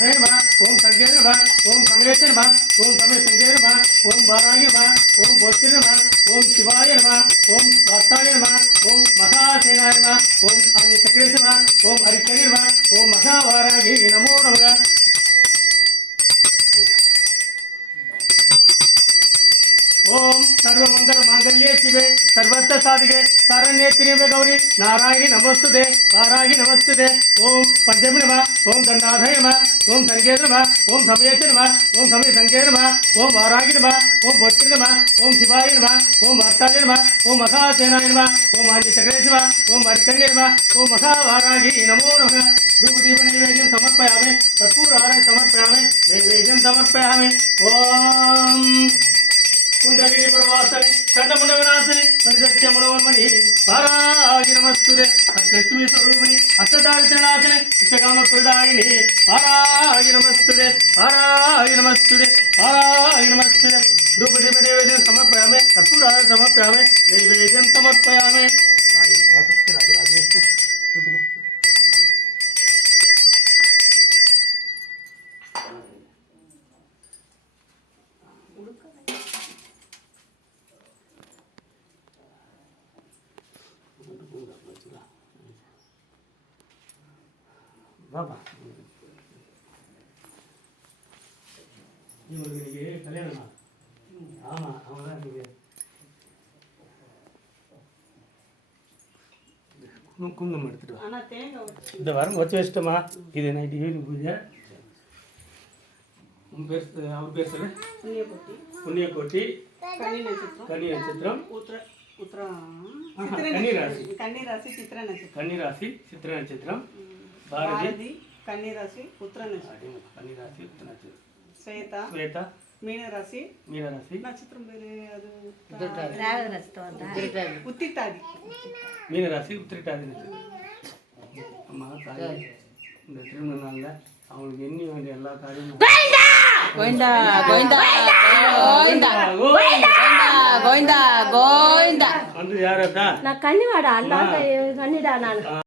गणाधय नमः ओम संकेत नमः ओम कमलेश नमः ओम कमलेश संकेत नमः ओम वाराही नमः ओम बोधिर नमः ओम शिवाय नमः ओम वार्ताय नमः ओम महासेनाय नमः ओम आदिचक्रेश नमः ओम हरिकणे नमः ओम महावाराही नमो नमः ओम सर्वमंगल मांगल्ये शिवे सर्वत्र साधिके शरण्ये त्र्यंबके गौरी नारायणी नमोस्तुते वाराही नमोस्तुते ओम पंचमी नमः ओम गणाधय नमः ओम संकेत नमः ओम समयेश नमः ओम समय संकेत नमः ओम वाराही नमः ओम बोधिर नमः ओम शिवाय नमः ओम वार्ताय नमः ओम महासेनाय नमः ओम आदिचक्रेश नमः ओम हरिकण्ये नमः ओम महावाराही नमो नमः धूपदीप नैवेद्यं समर्पयामि कर्पूराराय समर्पयामि नैवेद्यं समर्पयामि ओम कुंडलिनी प्रवासने चंडमुंड विनाशने मणिदत्य मनोन्मणि वाराही नमस्तुते लक्ष्मी स्वरूपिणी अष्टदारिद्र्यनाशने विश्वकाम प्रदायिनी वाराही नमस्तुते वाराही नमस्तुते वाराही नमस्तुते धूपदीप नैवेद्यं समर्पयामि कर्पूराराय समर्पयामि नैवेद्यं समर्पयामि बाबा இவர்களுக்கு கல்யாணமா ஆமா அவங்க தான் குங்குமம் எடுத்துட்டு வா இந்த வாரம் வச்சு வச்சிட்டோமா இது நைட்டு ஈவினிங் பூஜை உன் பேர் அவர் பேர் சொல்லு புண்ணியக்கோட்டி கன்னி நட்சத்திரம் கன்னிராசி சித்திர நட்சத்திரம் பாரதி கன்னிராசி உத்திர நட்சத்திரம் கன்னிராசி உத்திர நட்சத்திரம் ஸ்வேதா மீனராசி நட்சத்திரம் பேரு அது உத்திட்டாதி மீனராசி உத்திரட்டாதி நட்சத்திரம் அம்மா தாய் இந்த திருமண நாளில் அவங்களுக்கு எண்ணி வேண்டிய எல்லா காரியமும் கோவிந்தா கோவிந்தா கோவிந்தா கோவிந்தா கோவிந்தா வந்து யாரா நான் கன்னிவாடா அல்லா கன்னிடா நான்